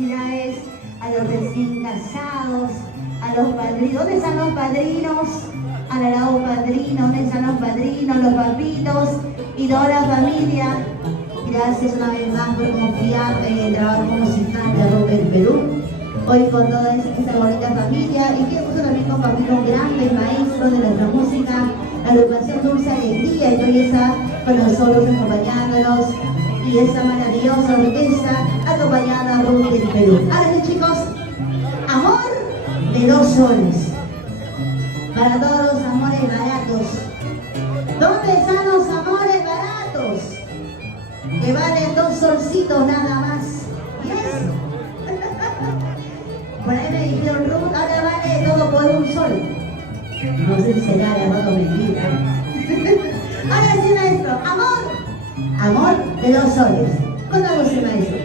felicidades a los recién casados, a los padrinos. ¿Dónde están los padrinos? Alarao padrino, ¿dónde están los padrinos, los papitos y toda la familia? Gracias una vez más por confiar en el trabajo musical de Rock del Perú. Hoy con toda esta bonita familia y que gusto también compartir con grandes maestros de nuestra música, la agrupación Dulce Alegría, que hoy está con nosotros acompañándonos, y esta maravillosa orquesta acompañando a Rock del Perú. Ahora sí, chicos, Amor de dos soles. Para todos los amores baratos. ¿Dónde están los amores baratos? Que valen 2 solcitos nada más. ¿Yes? Por ahí me dijeron, Ruth, ahora vale todo por 1 sol. No sé si será de rato mentira. Ahora sí, maestro. Amor de 2 soles. Con gusto, maestro.